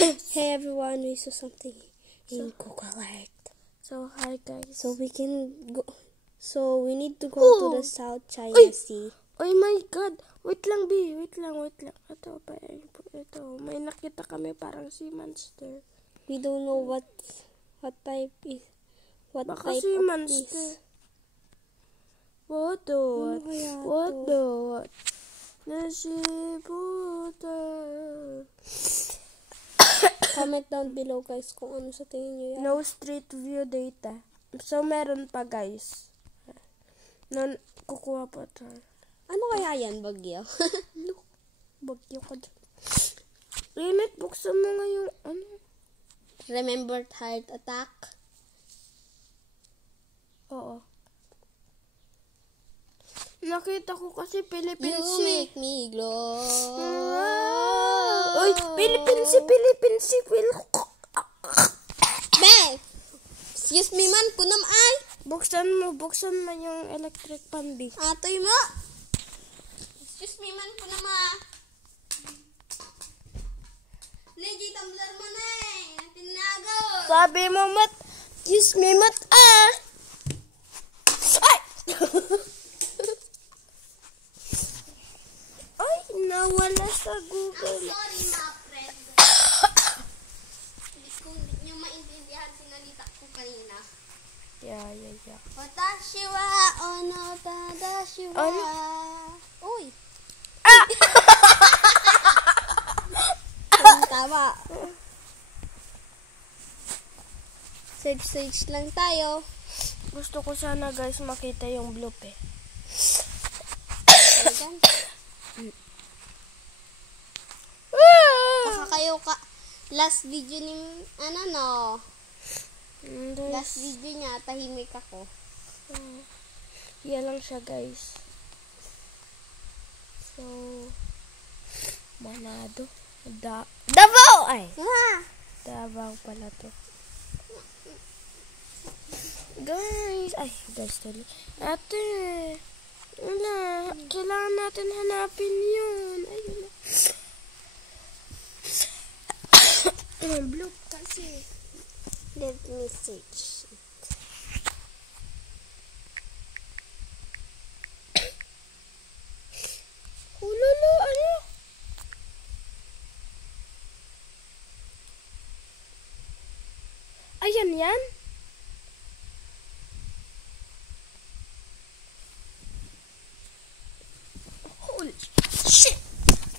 Hey everyone, we saw something in Google Earth. So hi guys. So we can go. So we need to go to the South China Sea. Oh my God! Wait lang, B. Wait lang. Ito, may nakita kami parang sea monster. We don't know what type is. Baka sea monster. What the? Comment down below guys kung ano sa tingin nyo yan. No street view data. So meron pa guys. Kukuha pa tayo. Ano kaya yan, bagyo? Bagyo ka dyan. Limit, buksan mo nga yung ano. Remember heart attack? Oo. Nakita ko kasi Philippine You Sea. make me glow. Uy, Philippine Sea. Be! Excuse me man, kunam ay. Buksan mo yung electric pan, B. Atoy mo. Excuse me man, kunam ah. Negi tumbler mo na eh. Tinago. Sabi mo, Mat. Kiss me, Mat. Ay! Ay, nawala sa Google. I'm sorry, my friend. Kung hindi nyo maintindihan sinalita ko kanina. Yeah. Watashi wa ono tadashi wa. Ano? Uy. Ah! Tama. Sage lang tayo. Gusto ko sana guys makita yung bloop eh. Baka kayo last video ni last video niya tahimik ako. Yan lang siya guys. So Manado. Davao ay. Davao pala to. Guys, tali. Ate, wala. Kailangan natin hanapin yun. Ayun na. Bloop kasi. Let me search. Hululu, ano? Ayan yan. Holy shit!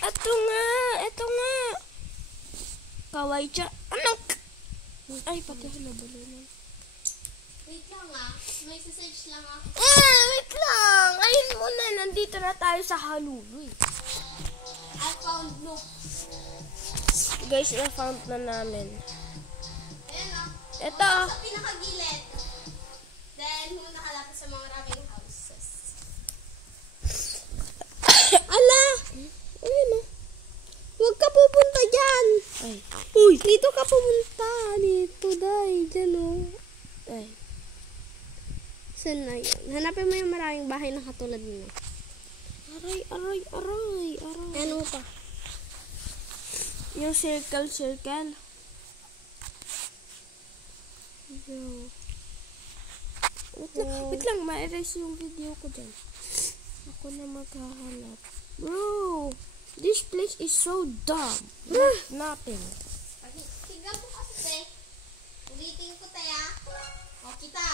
Ito nga. Kawaii siya. Ano? Ay, pati halabalunan. Wait lang may search lang ako. Wait lang. Ayun muna, nandito na tayo sa Halulu. I found loop. Guys, na-found na namin. Ayan Ito. Sa pinakagilid. Then, nakalapit sa mga maraming houses. Ala! Ayun Huwag ka pupunta dyan. Ay. Uy! Dito ka pumunta. Dito, dahil. Dyan Ay. Saan na yan? Hanapin mo yung maraming bahay na katulad mo. Aray. Ano pa? Yung circle. Wait lang, ma-erase yung video ko dyan. Ako na maghahanap. Bro, this place is so dumb. Nothing. Tignan mo kasi, ulitin ko tayo. O, kita.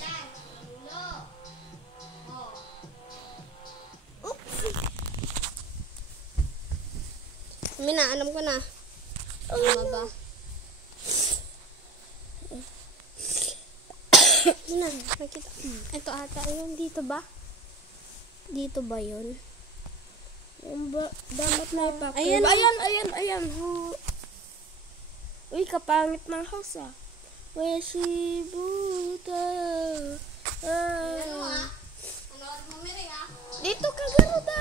Yan, ulo. O. Oops. Alam ko na. Tama ba? Nakita. Ito ata yun. Dito ba? Dito ba yun? Damat na ipa. Ayan. Ayan. Uy, kapangit ng house Weshibuta. Manood mo miri Dito ka garuda.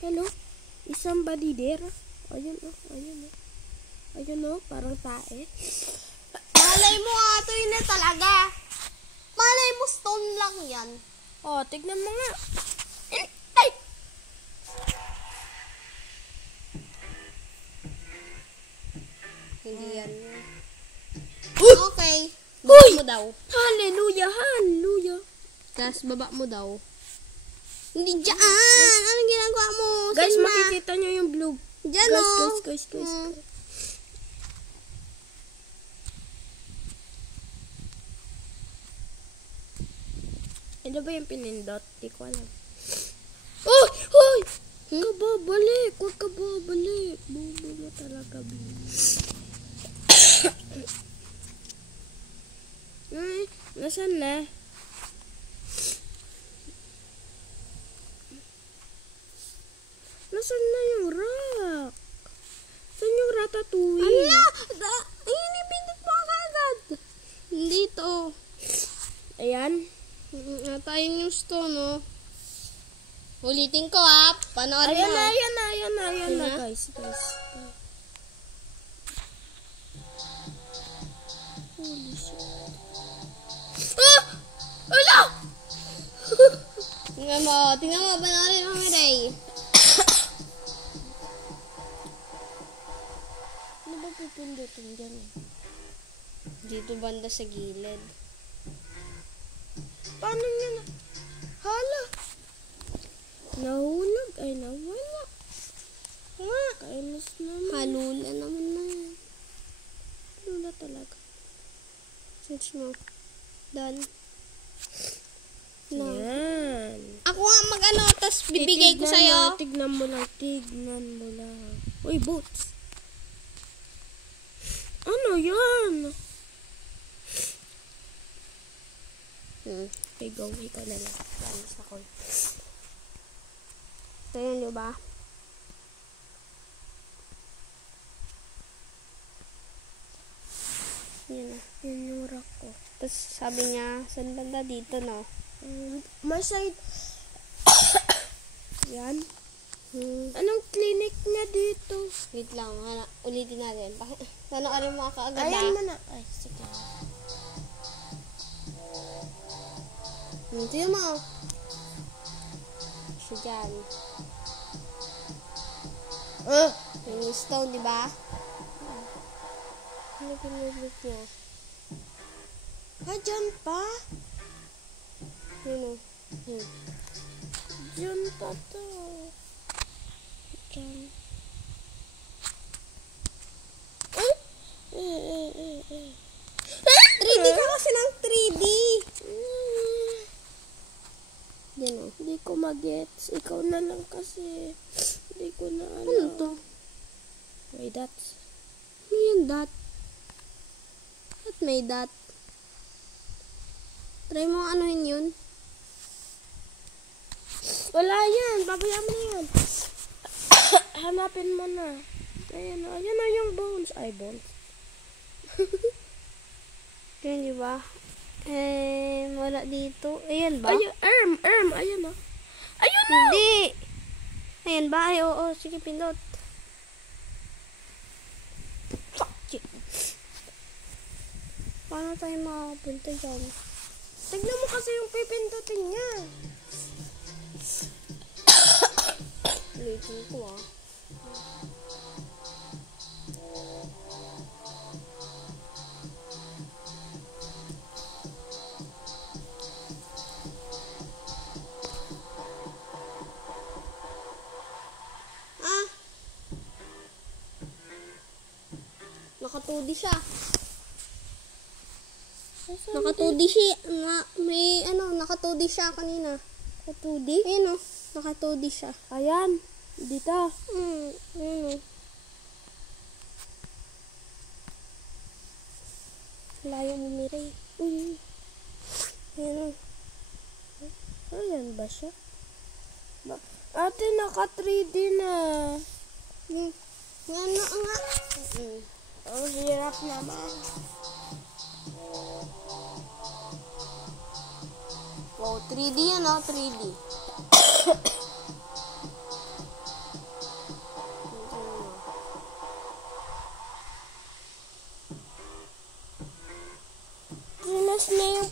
Hello? Is somebody there? Ayun, parang tae. Malay mo ito yung na talaga. Malay mo stone lang yan. Oh, tignan mo nga. Ay! Hindi yan. Uy! Okay. Uy! Baba mo daw. Hallelujah, hallelujah. Tapos baba mo daw. Hindi dyan. Anong ginagawa mo? Guys, Saan na? makikita nyo yung blue. Dyan Guys, o. guys. Ano ba yung pinindot? Di ko alam. Uy! Uy! Huwag ka babalik. Huwag ka babalik. Bobo mo talaga, Bill. Ay, nasaan na? Nasaan na yung rock? Saan yung ratatouille? Ala! Ayun, ipindot mo agad. Dito. Ayan. Natayin yung stone, oh. Ulitin ko, ha. Panoorin Ayan mo. na, Ayan na? guys. Holy shit. Ah! Ala! Tingnan mo, panoorin mo, Miray. Ano ba pipindutin dyan eh? Dito banda sa gilid. Paano niya na? Hala! Nahulog ay nawala. Nga, kainis naman. Halula naman na yan. Lula talaga. Search mo. Done. No. Yan. Ako nga mag-ano, tapos bibigay ko sa'yo. Tignan mo lang. Uy, boots. Ano yan? Okay, go. Ikaw na lang. Balis ako. Ito yun, diba? Yun na. Yun yung rock ko. Tapos sabi niya, saan banda dito, no? My side. Yan. Hmm. Anong clinic niya dito? Wait lang, ulitin natin. Panoorin mo ako agad, Ayan mo na. Ay, sige. Tingnan mo. Siya dyan. Yung stone, di ba? Ano pinulot niya? Dyan pa? Yun o. Dyan pa to. Dyan. 3D ka kasi ng 3D. Yan o. Hindi ko magets. Ikaw na lang kasi. Hindi ko na alam. Ano to? Wait, that's... Ano yung dot? Ba't may dot? Try mo anuhin yun. Wala yan. Babaya mo na yan. Hanapin mo na. Ayan na yung bones. Ay, bones. Yun, di ba? Wala dito. Ayan ba? Ayan, Ayan na. Ayun na! Hindi! Ayan ba? Ay, oo. Sige, pindot. Fuck you. Paano tayo makapunta dyan? Tignan mo kasi yung pipindutin niya. Ulitin ko, ah. Naka-2D siya. Naka-2D siya. Naka-2D siya kanina. Naka-2D? Ayun o. Naka-2D siya. Ayan. Dito. Ayun o. Layo mo, Miray. Ayun o. Ayan ba siya? Ate, naka-3D na. Nga nga. Ang hirap naman. Wow, 3D yan o. 3D.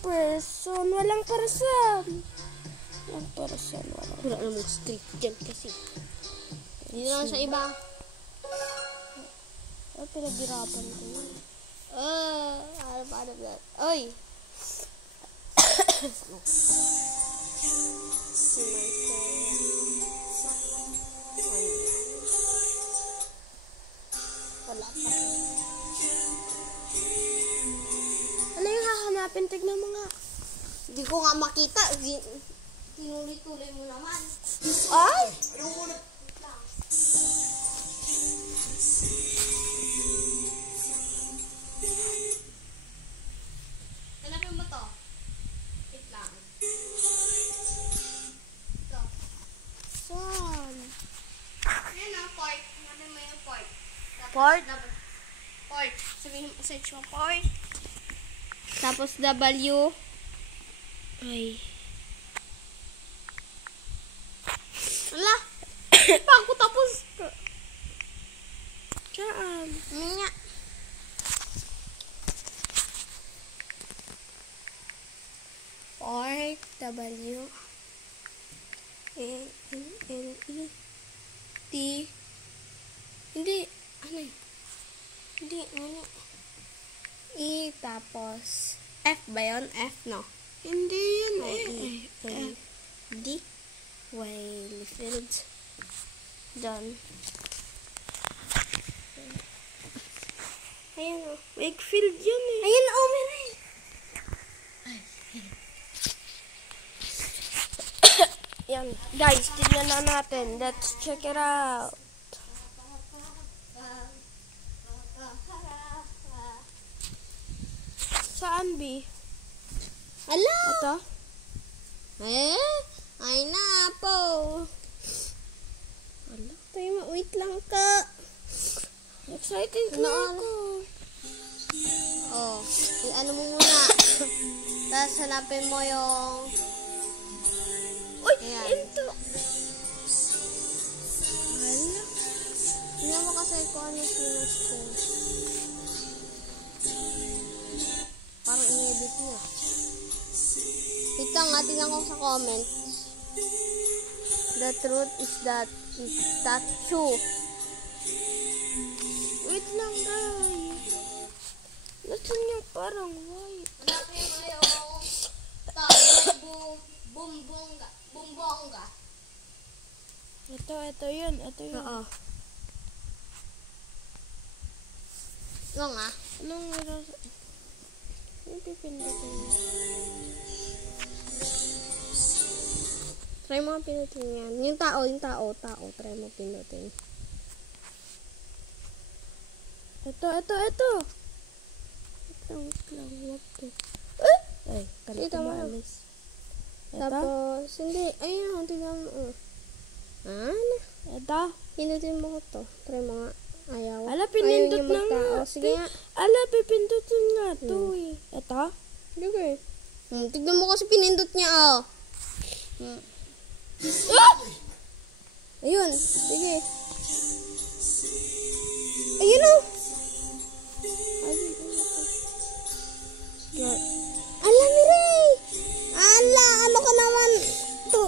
person. Walang person. Walang person. Wala namang script dyan kasi. Hindi naman sa iba. Pinaghirapan ko yun. Ano ba? Oy! Wala pa. Ano yung hahanapin? Tignan mo nga. Hindi ko nga makita. Tinuloy-tuloy mo naman. Ay! Hanapin mo to. Wait lang. Ito. Saan? Ayan ang port. Hanapin mo yung port. Tapos Port? Port. Sabihin mo, search mo port. Tapos W. Ay. Ala! Pa ako tapos. Saan? Nga. Port. W. A. N. N. E. T. Hindi. Ano yun? Hindi. Ano? E tapos F ba yun? F no? Hindi yun O, eh. E. D. Wayfield. Done. Ayan o. Wakefield yun eh. Ayan o, meron. Yan. Guys, tignan na natin. Let's check it out. Saan, B? Ala! Ito? Ay na po. Ala. Wait lang ka. Excited Ano, na ano? ako. Oh, ano mo muna. Tapos hanapin mo yung... Uy, Ayan. ito. Ala. Tingnan mo kasi kung ano yung sinulat ko. Parang in-edit niya. Wait lang nga, tingnan ko sa comment. The truth is that true. Wait lang, guys. Nasaan yung parang white? Hanapin mo yung bumbongga. Ito yun. Ito yun. Oo. Oo nga. Anong meron? Yung pipindutin mo. Try mo ang pinutin yan. Yung tao. Try mo pinutin. Ito. Wait lang. Wag to. Ay, kalit Dito mo. maalis. Ito? Tapos, hindi. Ayun, tingnan mo. Ano? Ito? Pinutin mo ko to. Try mo nga. Ayaw. Ala, pinindot Ayaw niya na nga. magtao. Sige nga. Ala, pipindutin nga to eh. Ito? Sige. Tignan mo kasi pinindot niya, oh. Ah! Ayun. Sige. Ayun, oh. Ala, Miray! Ala, ano ka naman? To.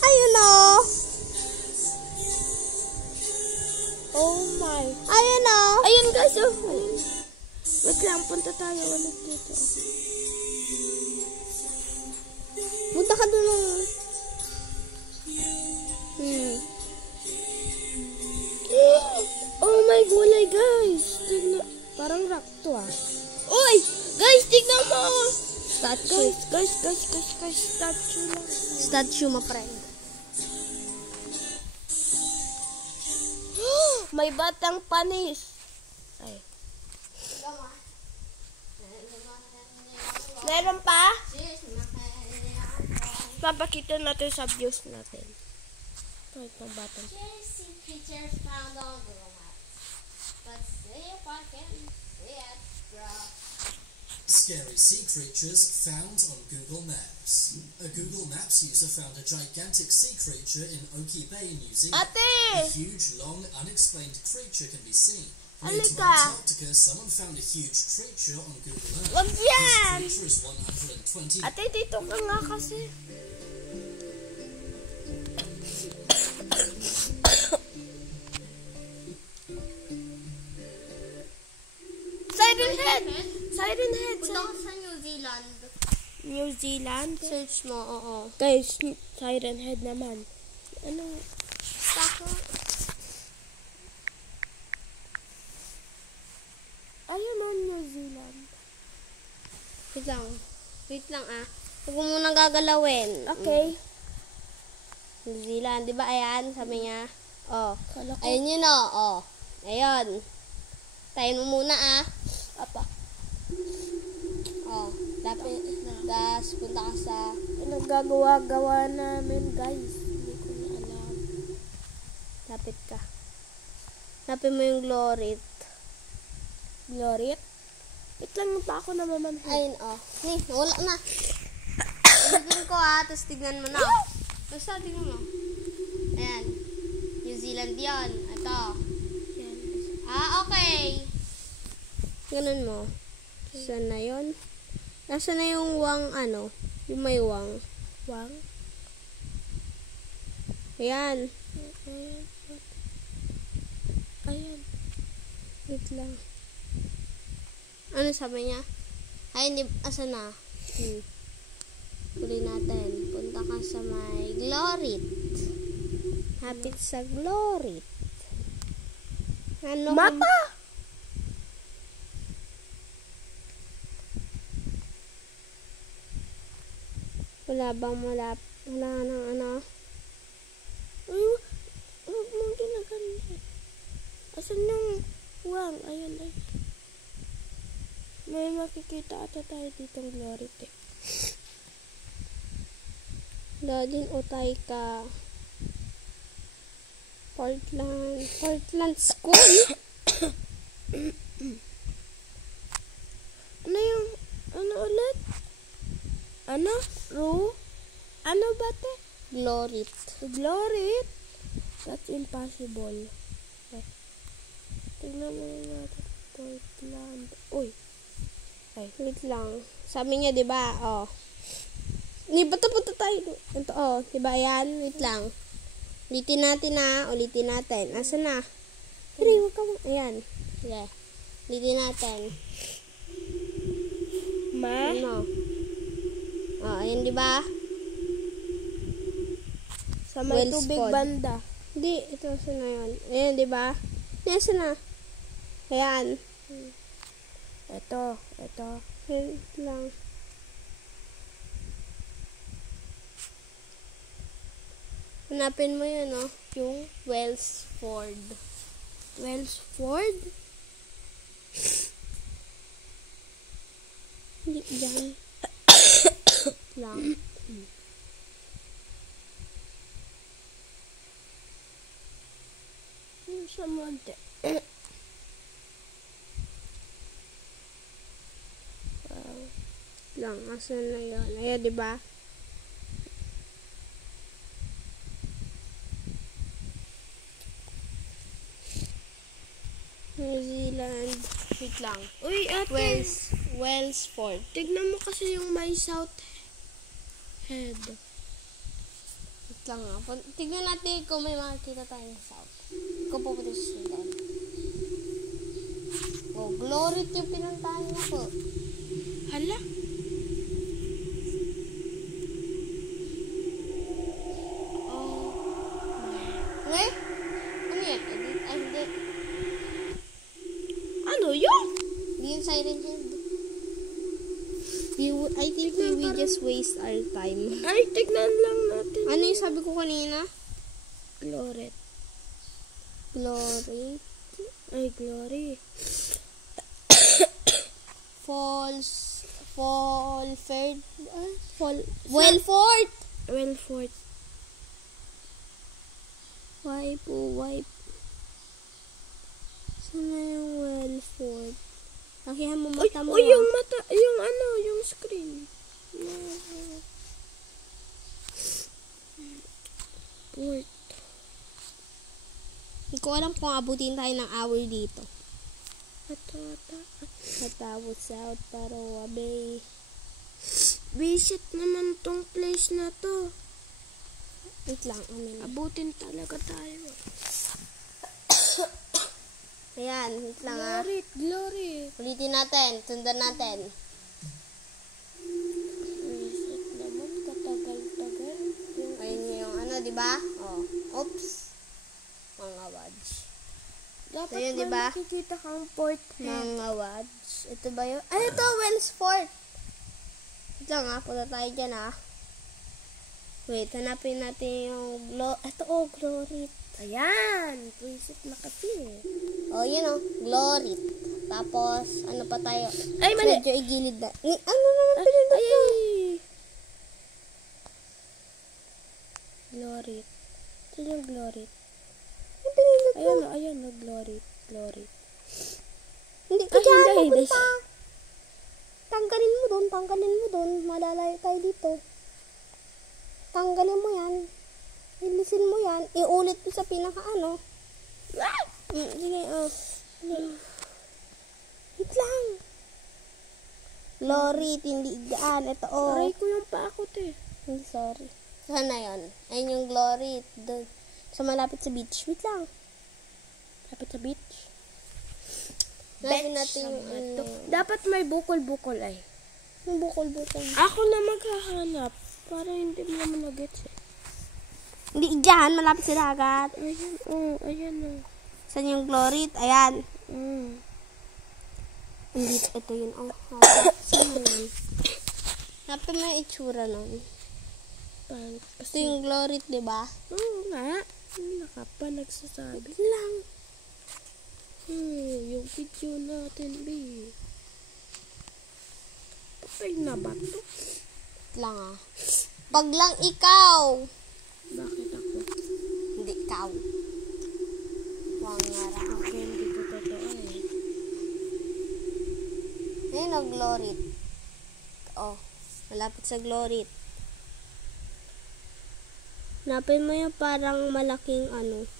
Ayun, oh. Oh my. Ayun, oh. Ayun guys, oh. Ayun. Wait lang, punta tayo ulit dito. Punta ka dun, oh. Oh my gulay, guys. Tignan. Parang rock to ah. Uy! Guys, tignan mo! Statue. Guys, statue lang. Statue, my friend. May batang panis. Ay. Meron pa? Papakita natin sa views natin. Kahit na batang. Creatures found on Google Maps. Let's see if I can see it, bro. Scary sea creatures found on Google Maps. A Google Maps user found a gigantic sea creature in Oki Bay, New Zealand. A Ate! huge, long, unexplained creature can be seen According to Halika. Antarctica, someone found a huge creature on Google Earth. Wag yan! This creature is 120. Ate, dito ka nga kasi. Siren head! Siren head! Punta ka sa New Zealand. New Zealand? Search mo, oo. Guys, siren head naman. Ano? Bakit? Ayun o, New Zealand. Wait lang ah. Huwag mo munang gagalawin. Okay. New Zealand, di ba? Ayan, sabi niya. Oh. Kala ko. Ayun yun oh. Oh. Ayun. Tayin mo muna ah. Apa. Oh. Das, punta ka sa... Naggagawa-gawa namin, guys. Hindi ko na alam. Lapit ka. Lapit mo yung glorit. Glorit? Wait lang pa ako namamanhid. Ayun oh. Ni, nawala na. Ulitin ko ah, tapos tignan mo na. Basta, tignan mo. Ayan. New Zealand yun. Ito. Yan. Ah, okay. Ganun mo. Saan na yun? Nasaan na yung wang ano? Yung may wang. Wang? Ayan. Ayan. Wait lang. Ano sabi niya? Ay, hindi. Asan na? Huli natin. Punta ka sa may Glorit. Hapit sa Glorit. Ano? Mata! Wala bang wala nang ano? Ay, huwag mong ginaganda. Asan yung wang? Ayan, ay. May makikita ata tayo ditong glory eh. Dodin utay ka. Portland School? Ano yung, ano ulit? Ano? Ano ba te? Glorit. Glory? That's impossible. Okay. Tignan mo natin. Portland. Uy. Ay, wait lang. Sabi niya, 'di ba? Oh. Ni bata tayo. Ito oh, 'di ba 'yan? Wait lang. Ulitin natin. Asa na? Pero wag ka. Ayan. Yeah. Ulitin natin. Ma? Ano? Oh, ayan 'di ba? Sa may Wells tubig Pod. banda. Hindi, ito saan na 'yan? Ayan 'di ba? Nasa na? Ayan. Ito. Wait lang. Hanapin mo yun, no? Yung Wellsford. Wellsford? Hindi dyan. lang. Yung sa monte. Lang, asan na yun? Ayan, di ba? New Zealand. Wait lang. Uy, ate. Wellsford. Tignan mo kasi yung may south head. Wait lang nga. Tignan natin kung may makikita tayong south. Kung pupunta sa Sudan. Oh, Glorit yung pinuntahan niya po. Hala? Eh? Ano yan? Ay, hindi. Ano yun? Hindi yung siren head. I think we will just waste our time. Ay, tignan lang natin. Ano yung sabi ko kanina? Glory. Glory. Ay, glory. Wellford. Wellford. Wipe. Saan na yung Wellford? Nakihan mo mata mo. Uy, yung mata, yung ano, yung screen. Port. Hindi ko alam kung abutin tayo ng hour dito. Matawad sa Ottawa Bay. Visit naman tong place na to. Wait lang, amin. Abutin talaga tayo. Ayan, wait lang ah. Glory. Ulitin natin, sundan natin. Visit naman, katagal-tagal. Ayun yung ano, di ba? Oh, oops. Mga wads. Dapat Ito yun, may diba? makikita kang port head. Mga wads. Ito ba yun? Ay, ito, Wellsport. Wait lang ah, punta tayo dyan ah. Wait, hanapin natin yung ito oh, Glory. Ayan, visit na kasi. Oh, yun oh, Glory. Tapos, ano pa tayo? Ay, mali. Medyo igilid na. Ano naman pinindot ko? Glory. Ito yung Glory. Ano pinindot ko? Ayan, Glory. Hindi ko Ay, dyan hindi. pupunta. Tanggalin mo doon. Malalayo tayo dito. Tanggalin mo yan. Ilisin mo yan. Iulit mo sa pinaka ano. Sige, oh. Wait lang. Glory, hindi gaan. Ito, oh. Aray ko yung pakot eh. Sorry. Saan na yun? Ayun yung Glory. Doon. Sa malapit sa beach. Wait lang. Lapit sa beach. Hanapin natin yung Ito. Dapat may bukol-bukol ay. yung bukol-bukol. Ako na maghahanap. Para hindi mo naman nag-gets eh. Hindi dyan. Malapit sa dagat. Ayan. Saan yung Glory? Ayan. Hindi. Ito yun. Oh. Saan na yun? Hanapin mo yung itsura nun. Ito yung Glory, diba? Oo nga. Wala ka pa nagsasabi. Ito lang. Yung video natin, B. Patay na ba ito? Ito lang ah. Pag lang ikaw. Bakit ako? Hindi ikaw. Wangara. Okay, hindi ko totoo eh. Ayun o, Glory. Oh, malapit sa Glory. Napin mo yung parang malaking ano.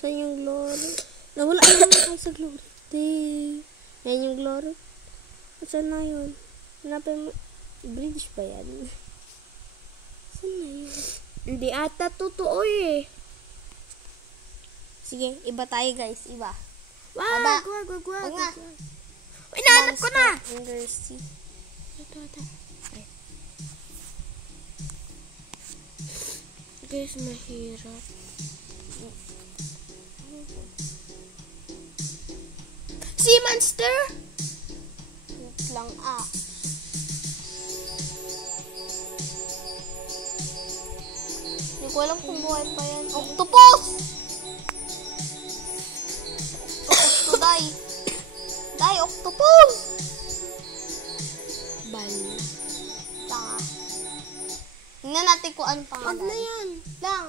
Saan yung Glory? Nawala yung ay sa Glory. Yan yung Glory. Saan na yun? Hanapin mo. Bridge ba yan? Saan na yun? Hindi ata totoo eh. Sige, iba tayo guys. Iba. Wag. Wag nga. Uy, nahanap ko na! Undersea. Ito. Ay. Guys, mahirap. Sea monster? Wait lang ah. Hindi ko alam kung buhay pa yan. Octopus! Octopus to die. Die, octopus! Bal. Tanga. Tingnan natin kung anong pangalan. Wag na yan. Lang.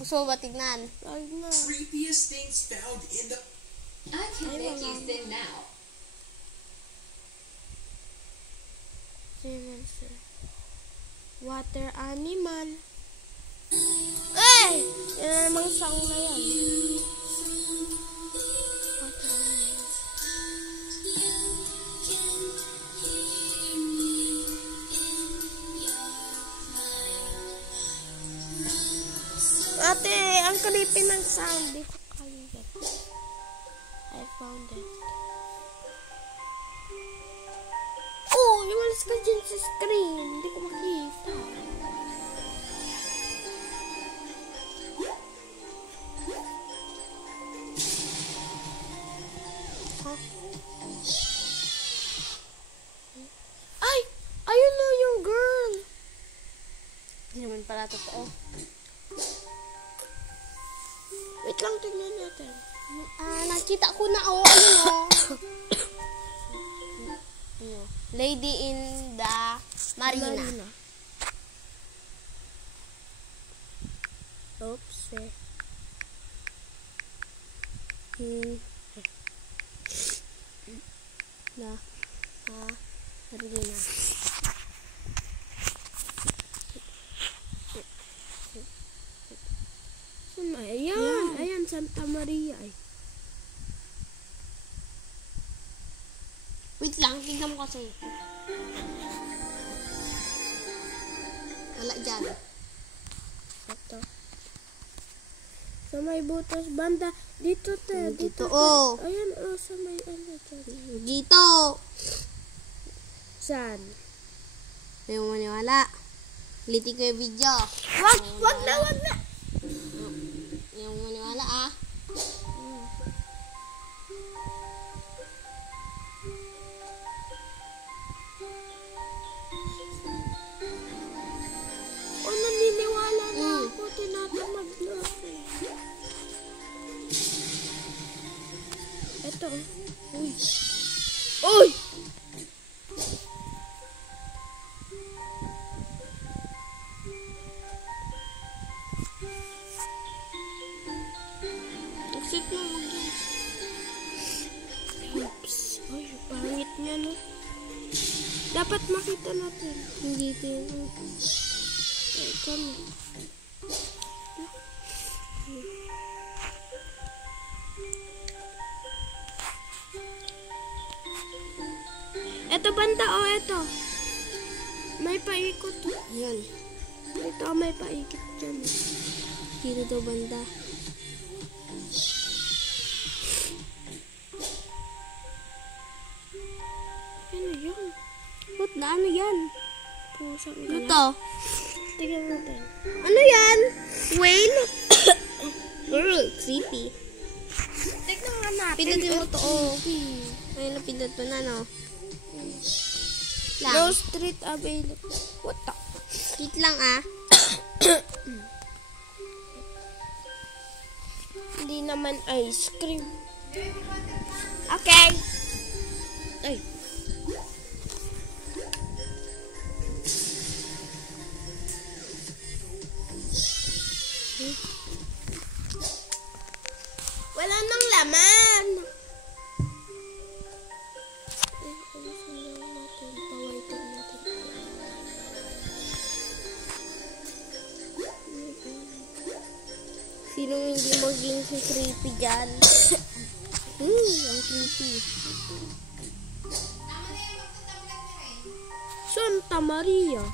Gusto mo ba tignan? Wag na. Creepiest things found in the... I can make you thin now. Sea monster. Water animal. Eh! Yan na namang song na yan. Water animal. Ate, ang creepy ng sound. Di ko kaligat. I found it. Oh, iwalis ka dyan sa screen. Hindi ko makita. Ay! Ayun na yung girl. Hindi naman pala totoo. Wait lang, tignan natin. Nakita ko na oh. Ayun oh. Lady in the Marina. Oops. Marina. Ayan. Ayan, San Santa Maria eh. Wait lang, tignan mo kasi. Wala dyan. Ito. Sa may butas banda. Dito te. Dito, te. oh. Ayan, oh, sa may ano dyan. Dito. Saan? Ayaw maniwala. Ulitin ko yung video. Wag na. Ayaw maniwala ah. Oh, naniniwala na ako. Tinatamad na ako. Ito. Uy. Uy! Exit mo mag-yan. Oops. Uy, pangit niya no. Dapat makita natin. Hindi din. Ay, kami. Ito banda o ito. May paikot. Ayan. Ito may paikot dyan. Dito daw banda. Ano yun? What na? Ano yan? Pusang Ano gala. to? Tingnan natin. Ano yan? Whale? Creepy. Tignan nga natin. Pindutin mo to, oh. Ayun, napindot mo na, no? Lang. No street available. What the? Wait lang, ah. Hindi naman ice cream. Okay. Ay. Wala nang laman. Ay, alisin lang natin. Pawaitin natin. Sino hindi maging si creepy dyan? Ang creepy. Santa Maria.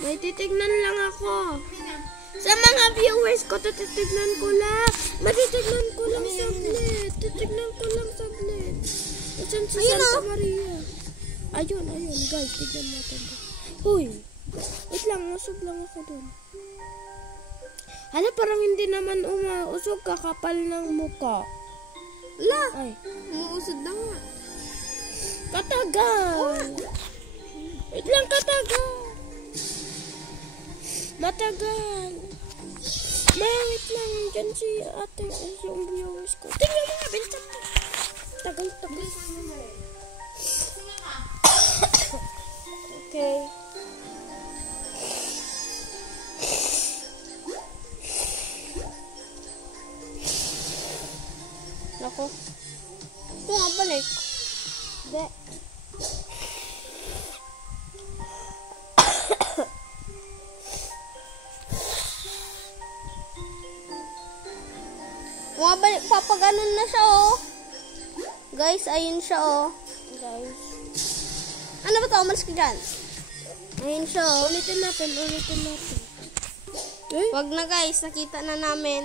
May titignan lang ako. Sa mga viewers ko, titignan ko lang. Matitignan ko lang saglit. Titignan ko lang saglit. Saan si Ayun, Santa oh. Maria? Ayun. Guys, tignan natin. Huy. Wait lang, usog lang ako dun. Hala, parang hindi naman umausog. Kakapal ng muka. La! Ay. Umuusod na nga. Katagal. Wait lang, katagal. Matagal. Wait lang. Diyan si ate. Yung viewers ko. Tingnan mo nga. Bilisan mo. Tagal. Okay. Nako. Ito nga balik. Hindi. Bumabalik. Papaganon na siya, oh. Guys, ayun siya, oh. Guys. Ano ba ito? Umalis ka dyan. Ayun siya, oh. Ulitin natin. Eh? Wag na, guys. Nakita na namin.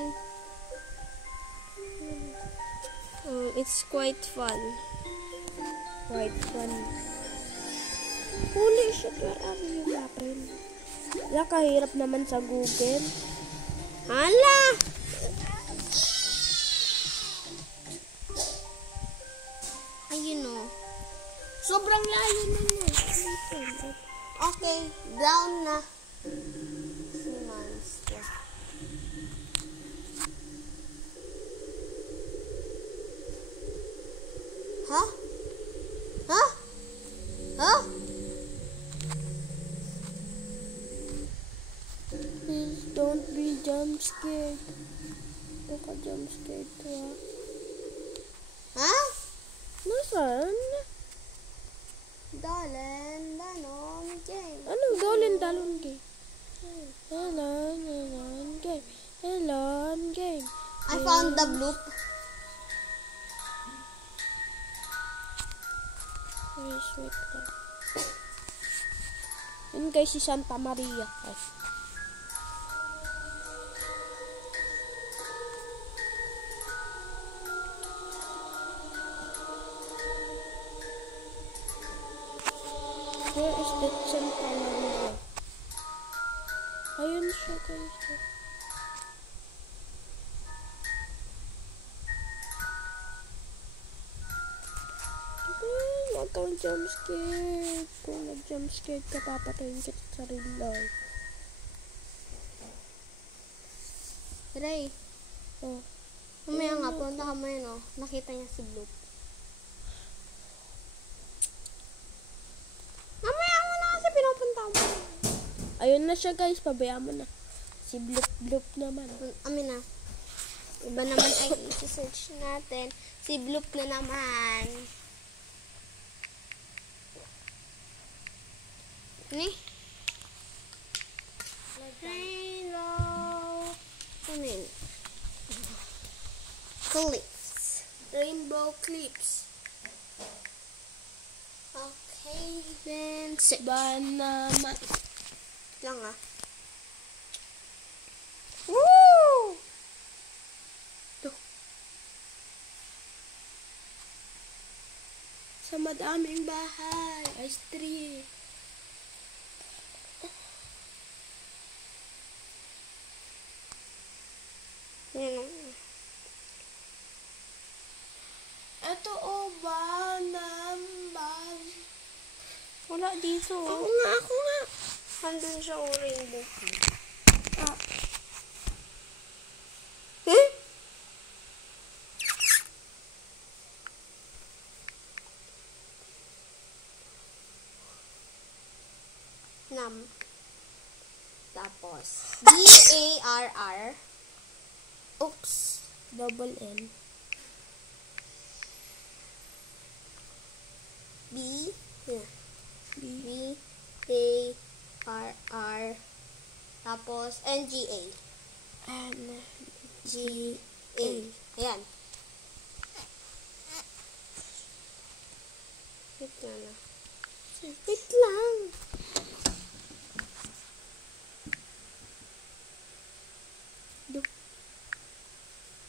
It's quite fun. Quite funny. Holy shit, where are you, my friend? Kahirap naman sa Google. Hala! Ayun, oh. Sobrang layo na yun. Okay, down na. Si monster. Ha? Ha? Ha? Please don't be jump scared. Baka jump scared to Ha? Nasaan? Dalen, danon, game. Anong dalon gay? Dalon gay. Dalon gay. found the bloop. Wait lang. Yun guys, si Santa Maria. Ay. Where is that Santa Maria? Ayun siya guys. Huwag kang jumpscare. Kung nag-jumpscare ka, papatayin kita sa real life. Ray, Oh. mamaya nga, punta ka mo yun, oh. Nakita niya si Bloop. Mamaya mo na kasi pinupunta mo. Ayun na siya guys, pabayaan mo na. Si Bloop naman. Amin na. Iba naman ay isi-search natin. Si Bloop na naman. Ni? Hello. Ano yun? Clips. Rainbow clips. Okay, then sit. Ba naman. Lang ah. Woo! Sa madaming bahay. Ice tree. Ito o ba naman? Wala dito. Ako nga. Handun siya o rainbow. Ah. Hmm? Nam. Tapos, D-A-R-R. Oops. Double N. B. Yeah. B. B-A-R-R. Tapos, N-G-A. N. G-A. Ayan. Wait lang na. Wait lang.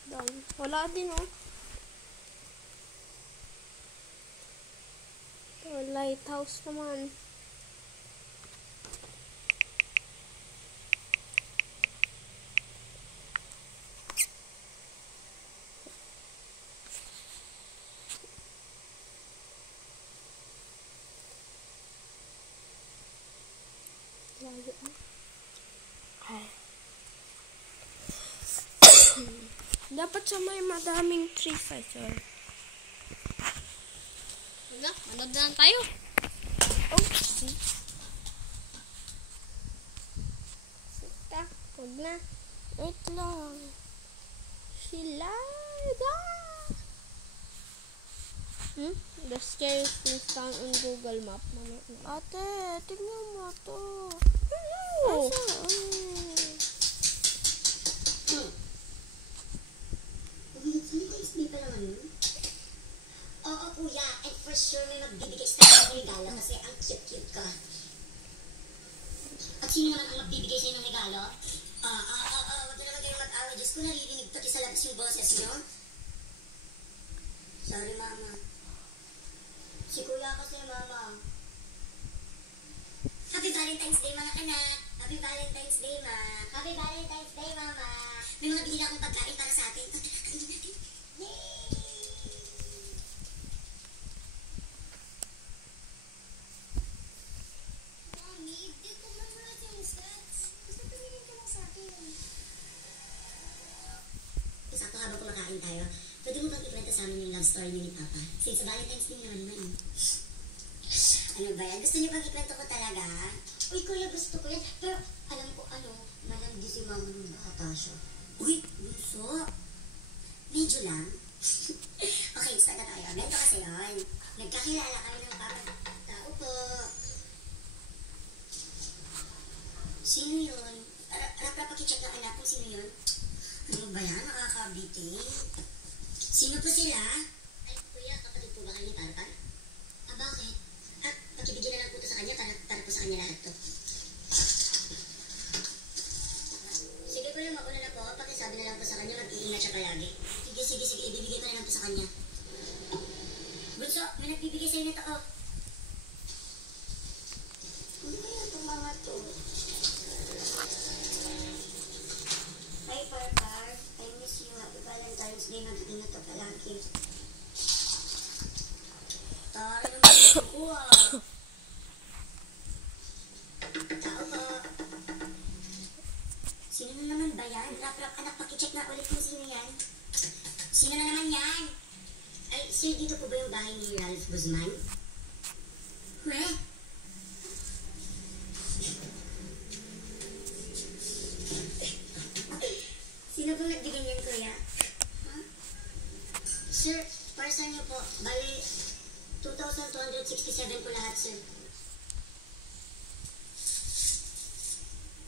Done. Wala din, oh. Oh, lighthouse naman. Layo na. Ay. Dapat sa may madaming tree fighter. Wala, manood na lang tayo. Oops. Sita, huwag na. Wait lang. Sila. The scariest things found on Google Map. Ate, tingnan mo to. Hello. Hindi pa naman yun? Oo, kuya. And for sure may magbibigay sa akin ng regalo kasi ang cute-cute ka. At sino naman ang magbibigay sa'yo ng regalo? Huwag na naman kayo mag-away. Diyos ko, naririnig pati sa labas yung boses nyo. Sorry, mama. Si kuya kasi, mama. Happy Valentine's Day, mga anak. Happy Valentine's Day, ma. Happy Valentine's Day, mama. May mga binili akong pagkain para sa atin. Yay! Mommy, di ko mamulat yung stats. Basta tumingin ka lang sa akin. Sakto habang kumakain tayo, pwede mo bang ikwento sa amin yung love story niyo ni Papa? Since Valentine's Day naman naman. Ano ba yan? Gusto niyo bang ikwento ko talaga? Uy, kuya, gusto ko yan. Pero alam ko, malandi si mama nung bata siya. Uy, gusto. Medyo lang. Okay, start na tayo. Ganito kasi yun. Nagkakilala kami ng tao po. Sino yun? Pakicheck ng anak kung sino yun. Ano ba yan? Cavite. Sino po sila? Ay, kuya, kapatid po ba kayo ni Parpar? Ah, bakit? At pakibigyan na lang po ito sa kanya para po sa kanya lahat to. Sige kuya, mauna na po. Pakisabi na lang po sa kanya, mag-iingat siya palagi. Sige, ibibigay ko na lang po sa kanya. Bunso, may nagbibigay sa'yo nito, oh. Ano kaya itong mga to? Hi, Parpar. I miss you. Happy Valentine's Day. Mag-ingat ka palagi. Tara naman ako, ah. Tao po. Sino na naman ba yan? Rap, anak, pakicheck na ulit kung sino yan. Sino na naman yan? Ay, sir, dito po ba yung bahay ni Ralph Guzman? Weh? Sino po nagbigay niyan, kuya? Huh? Sir, para sa inyo po, bali, 2,267 po lahat, sir.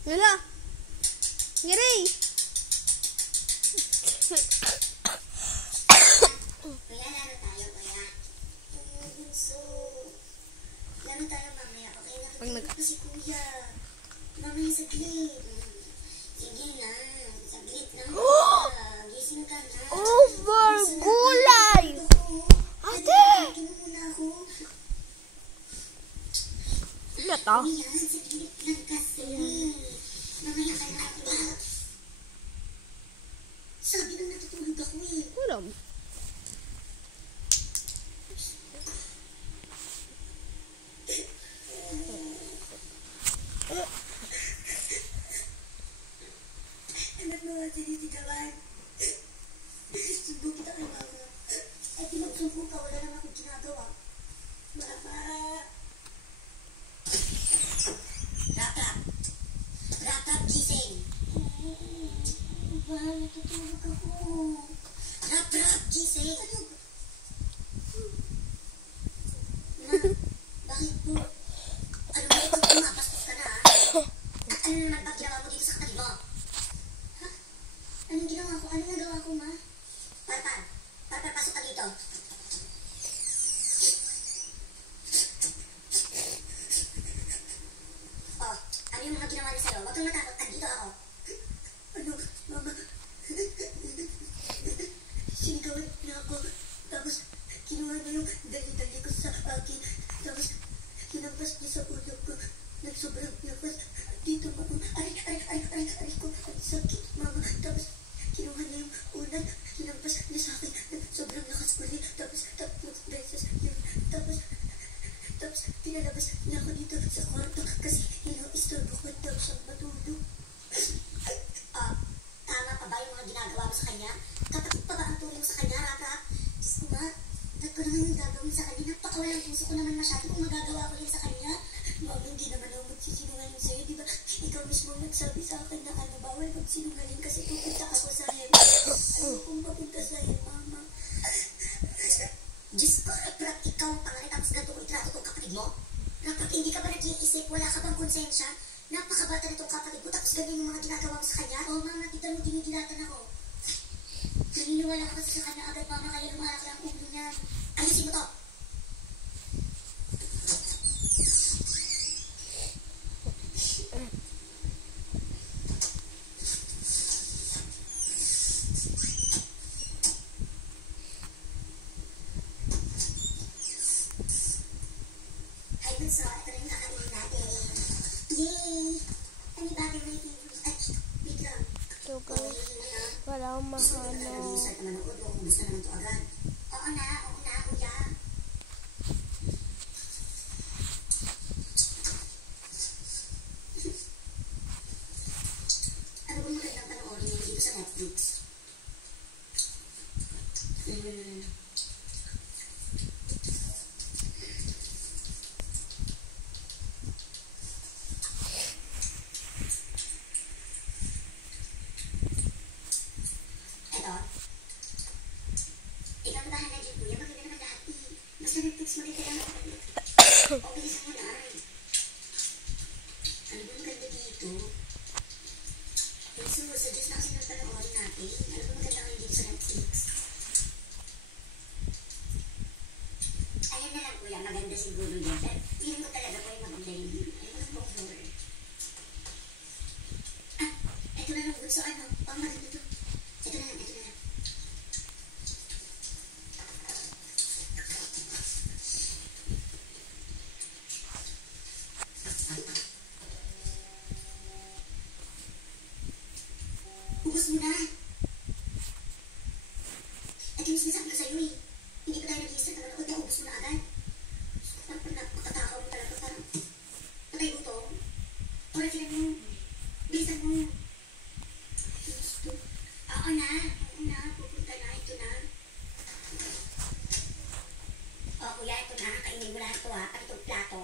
Wala. Ngiray. Kuya, laro tayo, kuya. Bunso. Laro tayo mamaya, okay? Nakikita ko si kuya. Mamaya saglit. Sige na. Saglit na. Gising ka na. Over gulay. Ate! Gising muna ako. Ano to? Kuya, saglit lang kasi. Mamaya ka na, kuya. Sabi nang natutulog ako eh. Ulam. Anak mo, sinisigawan. Sumbong kita kay mama. Ay, pinagsumbong ka, wala naman akong ginagawa. Mama. Rap, gising. Mama, natutulog ako. Rap, gising. Ma, bakit po? Ano ba ito? Pumapastos ka na, ha? At ano naman ba ginawa mo dito sa kapatid mo? Anong ginawa ko? Anong nagawa ko, ma? Parpar, pasok ka dito. Oh, ano yung mga ginawa niya sa'yo? Huwag kang matakot. Andito ako. Ano, mama? Sinigawan niya ako. Tapos, kinuha niya yung dali-dali ko sa akin. Tapos, hinampas niya sa ulo ko. Nagsobrang lakas. Dito, mama. Aray ko. Ang sakit, mama. Tapos, kinuha niya yung ulan. Hinampas niya sa akin. Sobrang lakas ulit. Tapos, tatlong beses yun. Tapos, pinalabas niya ako dito sa kwarto. Kasi, istorbo ko daw siyang matulog. Tama pa ba yung mga ginagawa mo sa kanya? Kapatid pa ba ang tulong sa kanya, Rap? Diyos ko ba? Ba't ko naman yung gagawin sa kanya? Napakawalang puso ko naman masyado kung magagawa ko yun sa kanya. Mama, hindi naman ako magsisinungaling sa'yo, di ba? Ikaw mismo nagsabi sa akin na bawal magsinungaling kasi pupunta ako sa hell. Ayokong papunta sa hell, mama. Diyos ko, Rap, ikaw ang pangalit tapos ganito ko itrato itong kapatid mo? Rap, hindi ka ba nag-iisip? Wala ka bang konsensya? Napakabata nitong kapatid ko tapos ganyan yung mga ginagawa mo sa kanya? Oo, mama, kita mo dinidilatan ako. Naniniwala ka kasi sa kanya agad, mama, kaya lumalaki ang ulo niya. Ayusin mo to! Hi, Bunso. Ito na yung kakainin natin. Yay! Ano ba ating may favorite? Ay, wait lang. So guys, wala akong mahanap. Nag-iisip ka manood o kung gusto naman ito agad. Oo na, kuya. Ano ba magandang panoorin niyo dito sa Netflix? Eto. Ikaw na bahala dyan, kuya. Maganda naman lahat eh. Basta Netflix maganda lang ako. O, bilisan mo na. Ano ba maganda dito? Sa Diyos na kasi nang panoorin natin. Ano ba maganda kayo dito sa siguro yan. Pero feeling ko talaga po yung mag-blame. Ayun ko over. Ah, eto na lang bunso. Ano? Maganda to. Ito na lang. Ubus mo na. At yung sinasabi ko sa'yo eh. Hindi pa tayo nag-iisa. Ubus mo na agad. Parang makatakaw mo talaga. Parang patay mo to. Orafilan mo. Bilisan mo. Oo na. Pupunta na. Ito na. Oo kuya, ito na. Kainin mo lahat to ha. Pati itong plato.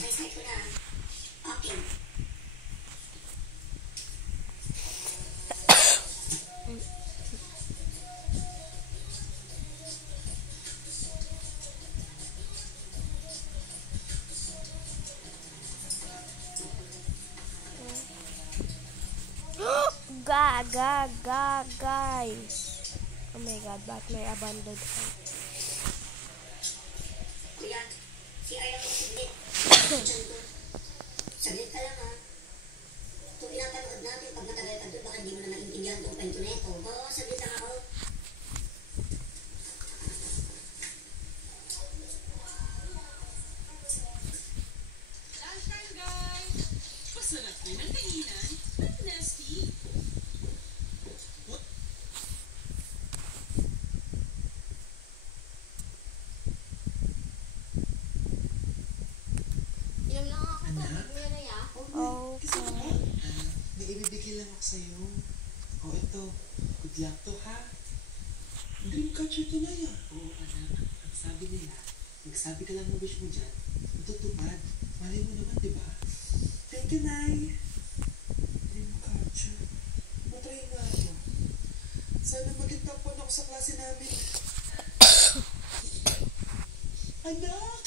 Okay, sa'yo ko na. Okay. Guys. Oh my god, ba't may abandoned house? Kuya, si Arya ko saglit. Saglit ka lang ha. Itong pinapanood natin, pag matagal ka doon, baka hindi mo na maintindihan itong kwento na ito. Oo, saglit lang ako. Lunchtime, guys! Masarap din ang kainan. But nasty. Inom lang ako to. Anak? Mary ah. Okay. May ibibigay lang ako sa'yo. O ito, good luck to ha. Dream catcher to na yan. Oo anak, ang sabi nila, magsabi ka lang ng wish mo dyan, matutupad. Malay mo naman, di ba? Thank you, Nay. Dream catcher. Matry na ako. Sana maging top 1 ako sa klase namin. Anak!